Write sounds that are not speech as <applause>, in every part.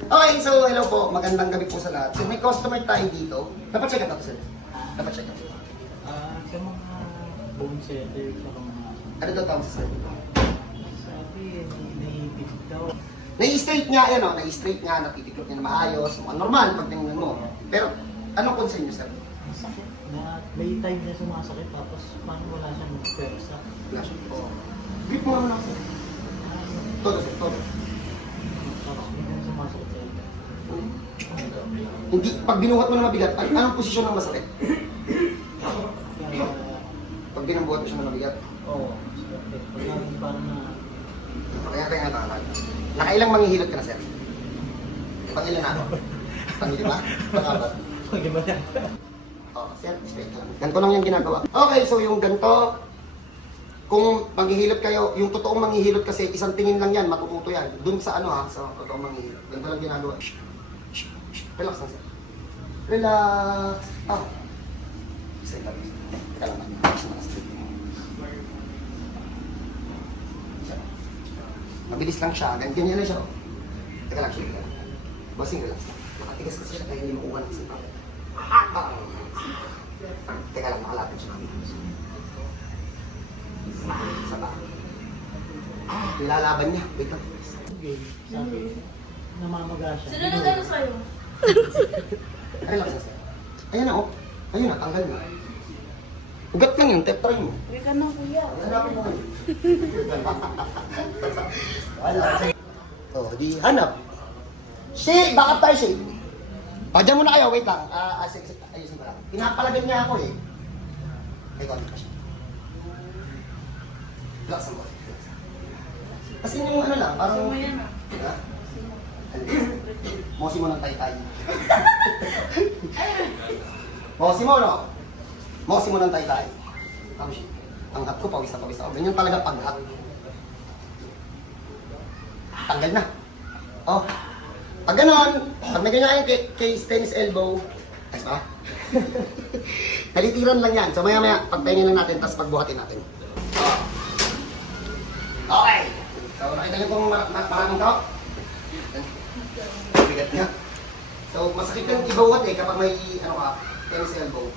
Okay, so hello po. Magandang gabi po sa lahat. So may customer tayo dito. Dapat check up sir. Dapat check up. Ah, sa mga bone setter, sa mga Ano daw tawag sa sir? sabi, naipit daw. Nai-straight nga yan, oh. Nai-straight nga, natitiklop niya na maayos. Mukhang normal pag tingnan mo. Pero, anong concern niyo, sir? Masakit. Na, may time na sumasakit, tapos paano wala siyang pwersa? Wala siya. Oo. Grip mo ako, sir. Todo, sir. Todo. Tapos hindi na sumasakit sa ito. Hindi, pag binuhat mo na mabigat, an anong posisyon ng masakit? Kaya, Pag binambuhat mo siya ng mabigat. oo, na, Kaya tayo nga takal. Nakailang manghihilot ka na, sir? Pangilan na ako? Panglima? Pangapat? pag iba na. Oh, sir, straight lang. Ganito lang yung ginagawa. Okay, so yung ganito, kung manghihilot kayo, yung totoong manghihilot kasi isang tingin lang yan, matututo yan. Doon sa ano ha, sa totoong manghihilot. Ganito lang ginagawa. Shh, shh, shh. Relax lang sir. Relax. Ah. Straight lang. Teka lang. Relax na straight. Siya. Mabilis lang siya. Ganyan, ganyan lang siya. oh. Teka lang siya. Bossing, relax lang. Nakatigas kasi siya kaya hindi makuha ng sipa. Ah. Teka lang, nakalapit siya kami. Sa ba? Ah, nilalaban niya. Wait lang. Okay, sabi, namamaga siya. Sino nag-ano sa'yo? Relax na sir. Ayan na, oh. Ayun na, tanggal na. Ugat lang yun, tep try mo. Uwi ka na, kuya. Hanapin mo kayo. Wala. Oh, di hanap. Si, backup tayo si. O, dyan muna kayo, wait lang. Ah, uh, ayusin ko lang. Pinapalagay niya ako eh. May konti pa siya. Relax ang relax. Kasi yung ano lang, parang... Gusto mo yan, ah. <coughs> Mosi mo ng taytay. <laughs> Mosi mo, no? Mosi mo ng taytay. Tapos, ang hat ko, pawis na pawis ako. Ganyan talaga pag hat. Tanggal na. Oh. Pag ganon, pag may ganyan kay, kay tennis elbow, ayos ba? <laughs> Talitiran lang yan. So maya maya, pagpahingin lang natin, tapos pagbuhatin natin. Okay. So nakita niyo kung mar- mar- maraming to? Bigat niya. So masakit yung ibawat eh kapag may ano ka, tennis elbow.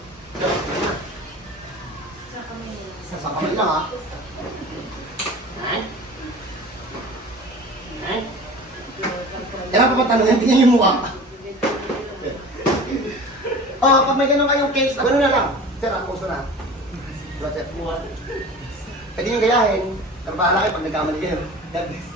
Sa kami. Sa kamay lang ha. Kailangan pa ba tanongin? Tingnan yung mukha. <laughs> Oh, pag may ganun kayong case, gano'n na lang. Sir, ang puso na. Pwede nyo gayahin. Pero bahala kayo pag nagkamali kayo. God bless.